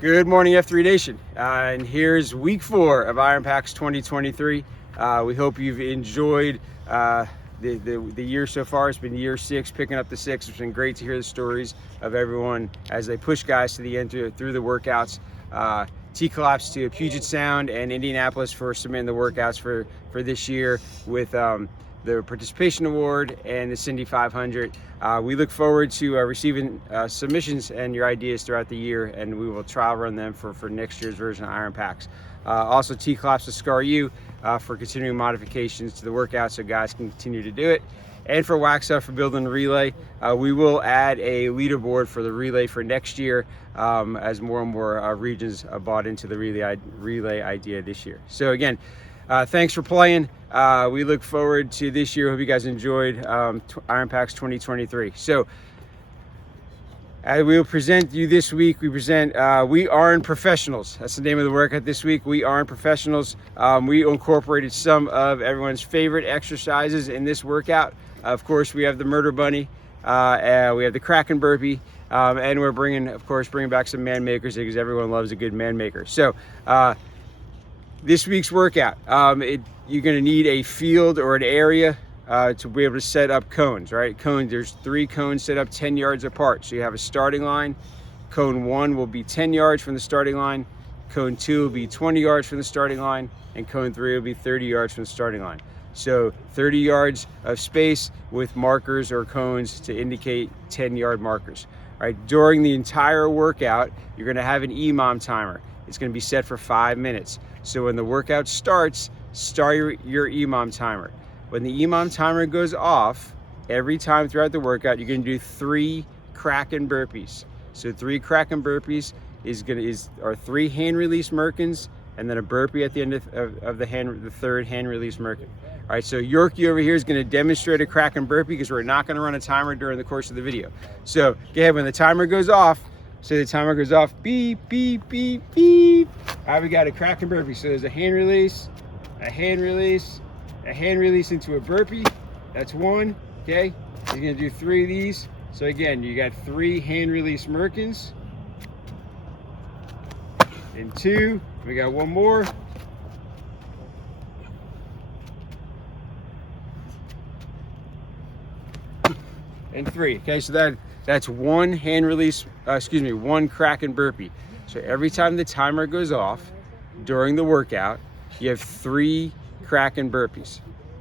Good morning, F3 Nation, and here's week 4 of Iron Packs 2023. We hope you've enjoyed the year so far. It's been year 6, picking up the 6. It's been great to hear the stories of everyone as they push guys to the end through the workouts. T-Collapse to Puget Sound and Indianapolis for submitting the workouts for this year with the participation award and the Cindy 500. We look forward to receiving submissions and your ideas throughout the year, and we will trial run them for next year's version of Iron Packs. Also, T-Collapse to Scar U for continuing modifications to the workout so guys can continue to do it. And for Wax Up for building the relay. We will add a leaderboard for the relay for next year as more and more regions bought into the relay idea this year. So again, thanks for playing. We look forward to this year. Hope you guys enjoyed Iron Packs 2023. So we will present you this week. We present We Aren't Professionals. That's the name of the workout this week. We Aren't Professionals. We incorporated some of everyone's favorite exercises in this workout. Of course, we have the murder bunny. We have the Kraken burpee. And we're bringing back some man makers because everyone loves a good man maker. So this week's workout, you're going to need a field or an area to be able to set up cones, right? There's 3 cones set up 10 yards apart. So you have a starting line. Cone 1 will be 10 yards from the starting line. Cone 2 will be 20 yards from the starting line. And cone 3 will be 30 yards from the starting line. So 30 yards of space with markers or cones to indicate 10-yard markers. All right, during the entire workout, you're going to have an EMOM timer. It's going to be set for 5 minutes. So when the workout starts, start your EMOM timer. When the EMOM timer goes off, every time throughout the workout, you're going to do 3 Kraken burpees. So 3 Kraken burpees are 3 hand release Merkins, and then a burpee at the end of the third hand release Merkin. All right, so Yorkie over here is going to demonstrate a Kraken burpee because we're not going to run a timer during the course of the video. So go ahead, when the timer goes off, say the timer goes off, beep, beep, beep, beep. All right, we got a Kraken burpee. So there's a hand release, a hand release, a hand release into a burpee. That's 1, okay? He's going to do 3 of these. So again, you got 3 hand release Merkins. And 2, we got 1 more. And 3, okay? So that's 1 hand release, 1 Kraken burpee. So every time the timer goes off during the workout, you have 3 Kraken burpees.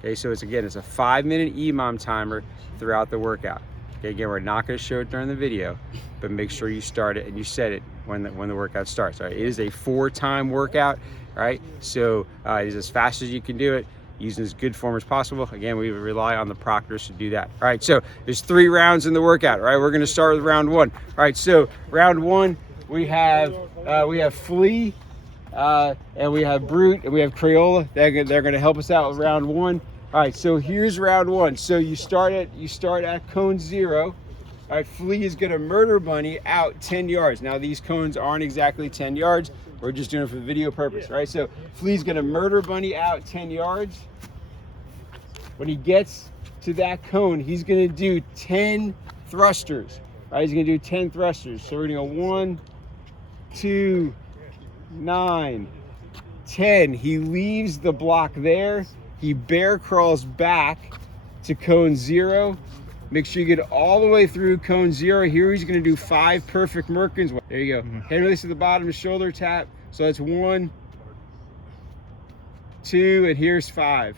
Okay, so it's a 5-minute EMOM timer throughout the workout. Okay, again, we're not going to show it during the video, but make sure you start it and you set it when the workout starts. All right, it is a 4-time workout, right? So it is as fast as you can do it, using as good form as possible. Again, we rely on the proctors to do that. All right, so there's 3 rounds in the workout. All right, we're going to start with round 1. All right, so round 1, we have Flea, and we have Brute, and we have Crayola. They're going to help us out with round 1. All right, so here's round 1. So you start at cone 0. All right, Flea is going to murder bunny out 10 yards. Now these cones aren't exactly 10 yards. We're just doing it for video purpose, right? So Flea's going to murder bunny out 10 yards. When he gets to that cone, he's going to do 10 thrusters. All right, he's going to do 10 thrusters. So we're going to go 1, 2, 9, 10. He leaves the block there. He bear crawls back to cone 0. Make sure you get all the way through cone 0. Here he's going to do 5 perfect Merkins. There you go. Hand release at the bottom, shoulder tap. So that's 1, 2, and here's 5.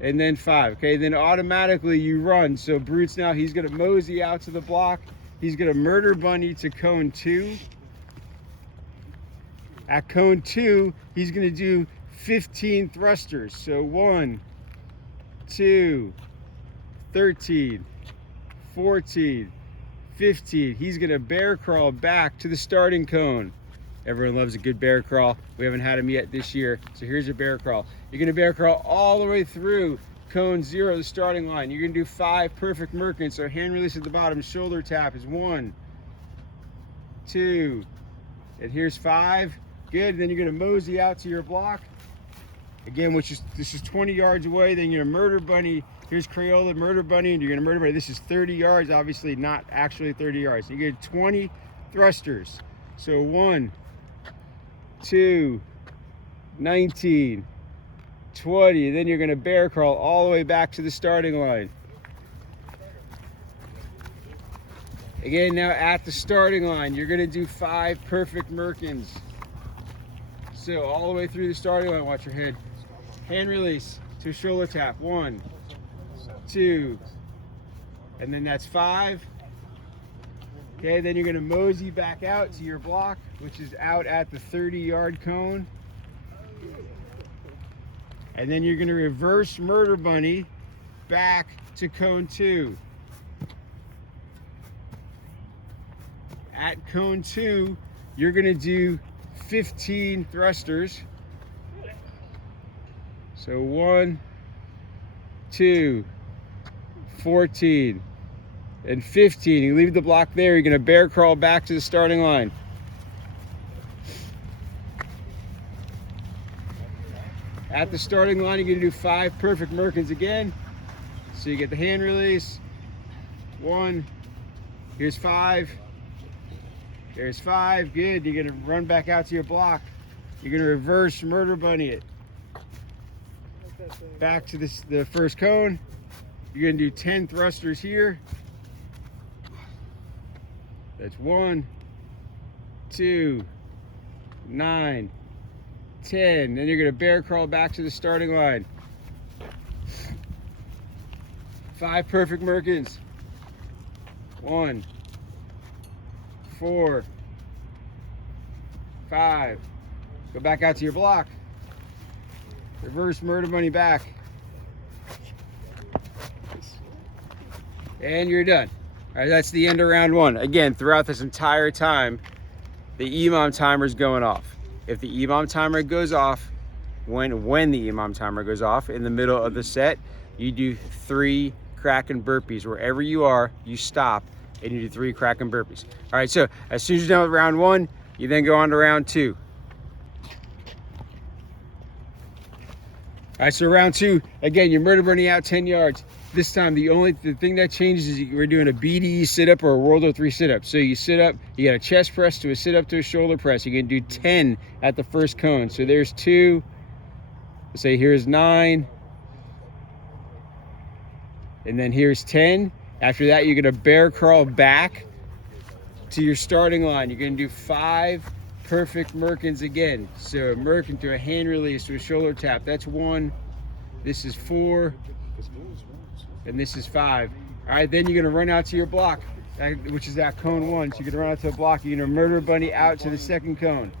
And then 5. Okay, then automatically you run. So Brute's now, he's going to mosey out to the block. He's going to murder bunny to cone 2. At cone 2, he's going to do 15 thrusters. So 1, 2, 13, 14, 15. He's going to bear crawl back to the starting cone. Everyone loves a good bear crawl. We haven't had them yet this year. So here's your bear crawl. You're going to bear crawl all the way through cone 0, the starting line. You're going to do 5 perfect Merkins. So hand release at the bottom, shoulder tap is 1, 2, and here's 5. Good. Then you're going to mosey out to your block. Again, this is 20 yards away. Then you're going to murder bunny. Here's Crayola, murder bunny, and you're going to murder bunny. This is 30 yards, obviously not actually 30 yards. So you get 20 thrusters. So 1, 2, 19, 20. Then you're going to bear crawl all the way back to the starting line. Again, now at the starting line, you're going to do 5 perfect Merkins. So all the way through the starting line, watch your head. Hand release to shoulder tap. 1, 2, and then that's 5. Okay, then you're going to mosey back out to your block, which is out at the 30-yard cone. And then you're going to reverse murder bunny back to cone 2. At cone 2, you're going to do 15 thrusters. So 1, 2, 14, and 15. You leave the block there, you're going to bear crawl back to the starting line. At the starting line, you're going to do 5 perfect Merkins again. So you get the hand release. 1, here's 5. There's 5, good. You're gonna run back out to your block. You're gonna reverse murder bunny it. Back to the first cone. You're gonna do 10 thrusters here. That's 1, 2, 9, 10. Then you're gonna bear crawl back to the starting line. 5 perfect Merkins. 1, 4, 5. Go back out to your block. Reverse murder bunny back. And you're done. All right, that's the end of round 1. Again, throughout this entire time, the EMOM timer is going off. If the EMOM timer goes off, when the EMOM timer goes off in the middle of the set, you do 3 Kraken burpees. Wherever you are, you stop and you do 3 Kraken burpees. All right, so as soon as you're done with round 1, you then go on to round 2. All right, so round 2, again, you're murder bunny out 10 yards. This time, the thing that changes is we're doing a BDE sit-up or a World War III sit-up. So you sit up, you got a chest press to a sit-up to a shoulder press. You can do 10 at the first cone. So there's 2. Let's say here's 9. And then here's 10. After that, you're gonna bear crawl back to your starting line. You're gonna do 5 perfect Merkins again. So a Merkin to a hand release to a shoulder tap. That's 1. This is 4. And this is 5. All right, then you're gonna run out to your block, which is at cone 1. So you're gonna run out to a block. You're gonna murder bunny out to the second cone.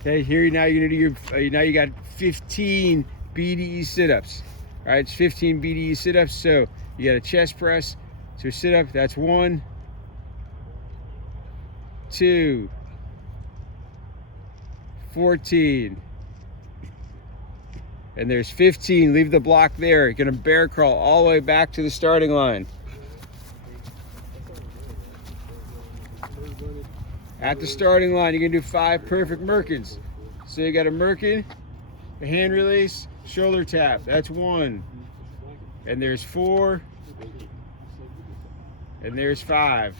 Okay, here now you're gonna do your, now you got 15 BDE sit-ups. All right, it's 15 BDE sit-ups. So you got a chest press to a sit-up. That's 1, 2, 14, and there's 15. Leave the block there. You're gonna bear crawl all the way back to the starting line. At the starting line, you're gonna do 5 perfect Merkins. So you got a Merkin, a hand release, shoulder tap. That's 1. And there's 4. And there's 5.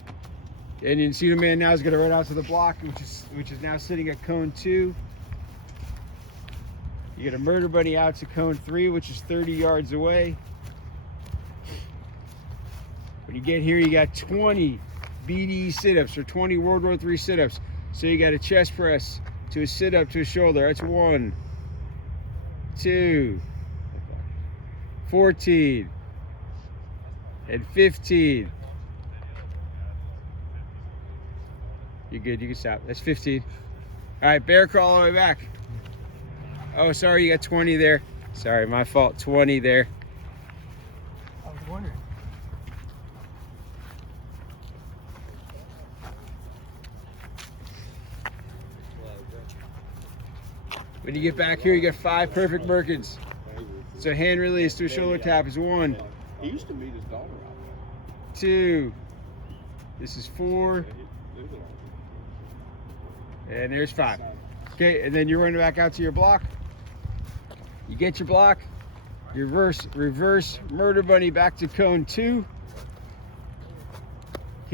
And you see the man now is gonna run out to the block, which is now sitting at cone 2. You get a murder bunny out to cone 3, which is 30 yards away. When you get here, you got 20 BDE sit-ups or 20 World War III sit-ups. So you got a chest press to a sit-up to a shoulder. That's 1, 2, 14, and 15. You're good, you can stop. That's 15. All right, bear crawl all the way back. Oh, sorry, you got 20 there. Sorry, my fault, 20 there. I was wondering. When you get back here, you get 5 perfect Merkins. So hand release to a shoulder tap is 1. He used to meet his daughter out 2. This is 4. And there's 5. Okay, and then you're running back out to your block. You get your block, reverse murder bunny back to cone 2.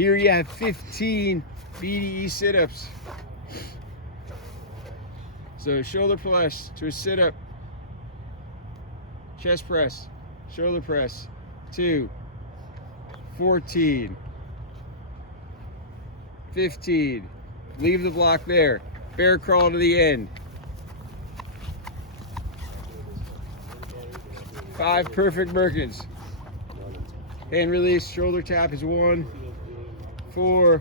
Here you have 15 BDE sit-ups. So shoulder press to a sit-up, chest press, shoulder press, 2, 14, 15, leave the block there, bear crawl to the end, 5 perfect Merkins, hand release, shoulder tap is 1, 4,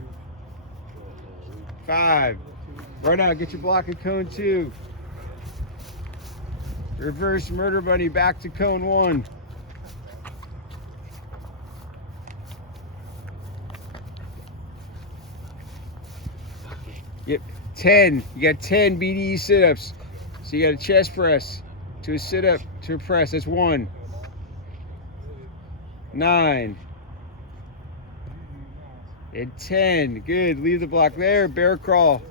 5, run out, get your block at cone 2, reverse murder bunny back to cone 1, yep, 10. You got 10 BDE sit-ups. So you got a chest press to a sit-up to a press. That's 1. 9. And 10. Good. Leave the block there. Bear crawl.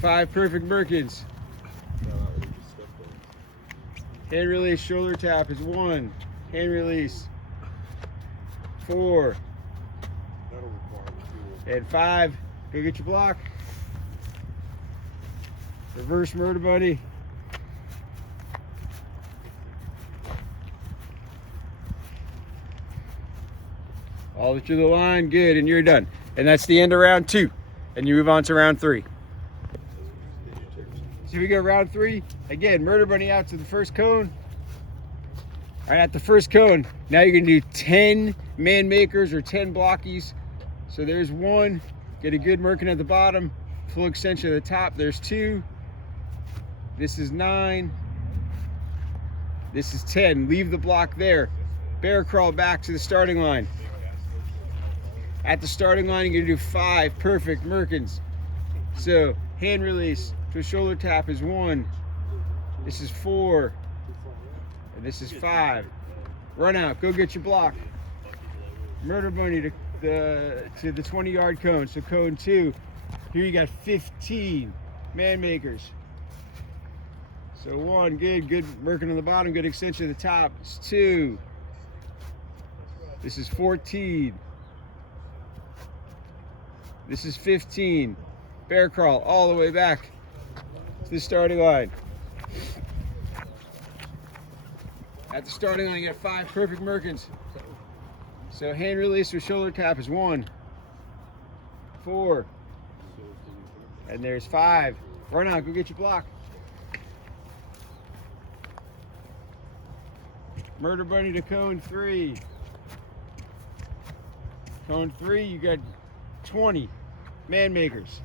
5 perfect Merkins. Hand release, shoulder tap is 1. Hand release. 4. And 5. Go get your block. Reverse murder bunny. All the way through the line, good, and you're done. And that's the end of round 2. And you move on to round 3. So we go round 3. Again, murder bunny out to the first cone. All right, at the first cone, now you're gonna do 10 man makers or 10 blockies. So there's 1. Get a good Merkin at the bottom, full extension at the top. There's 2. This is 9. This is 10. Leave the block there. Bear crawl back to the starting line. At the starting line, you're gonna do 5 perfect Merkins. So hand release to a shoulder tap is 1. This is 4. And this is 5. Run out, go get your block. Murder bunny to the 20-yard cone. So cone 2. Here you got 15 man makers. So 1, good Merkin on the bottom, good extension at the top. It's 2. This is 14. This is 15. Bear crawl all the way back to the starting line. At the starting line, you got 5 perfect Merkins. So hand release or shoulder tap is 1, 4, and there's 5. Run out, go get your block. Murder bunny to cone 3. Cone 3, you got 20 man makers.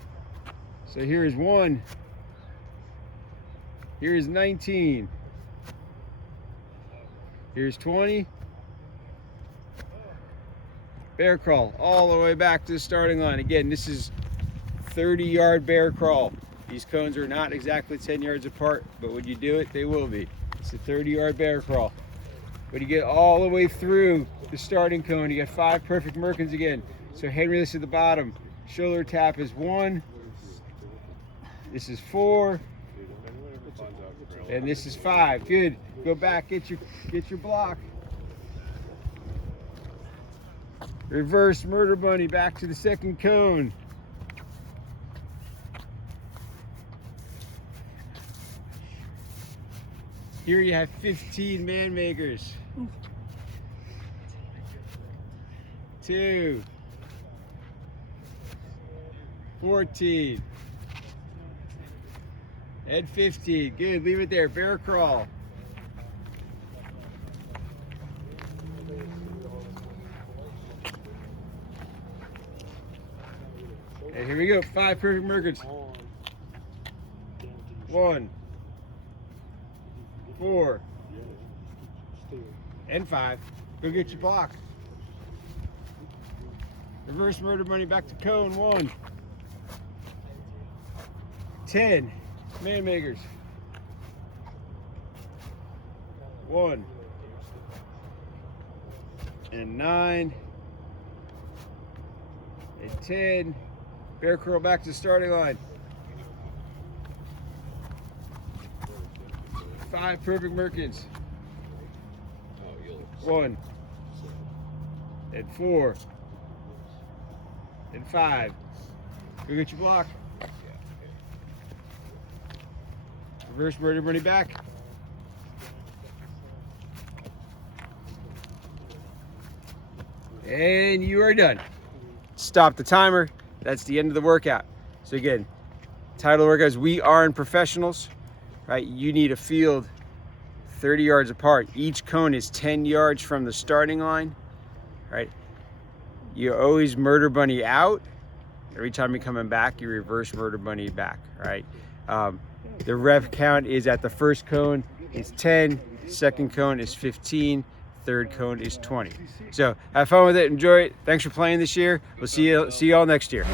So here is 1. Here is 19. Here's 20. Bear crawl all the way back to the starting line. Again, this is 30-yard bear crawl. These cones are not exactly 10 yards apart, but when you do it, they will be. It's a 30-yard bear crawl. When you get all the way through the starting cone, you got 5 perfect Merkins again. So hand release at the bottom. Shoulder tap is 1. This is 4. And this is 5. Good. Go back, get your block. Reverse murder bunny back to the second cone. Here you have 15 man makers. 2, 14, and 15. Good, leave it there. Bear crawl. And here we go, 5 perfect Merkins. 1, 4, and 5. Go get your block. Reverse murder bunny back to cone 1. 10 man makers. 1 and 9 and 10. Bear curl back to the starting line. 5 perfect Merkins. 1, then 4, then 5. Go get your block. Reverse murder bunny back. And you are done. Stop the timer. That's the end of the workout. So again, title of the workout is We Aren't Professionals, right? You need a field 30 yards apart. Each cone is 10 yards from the starting line, right? You always murder bunny out. Every time you're coming back, you reverse murder bunny back, right? The rep count is at the first cone is 10, second cone is 15, third cone is 20. So have fun with it, enjoy it. Thanks for playing this year. We'll see you all next year.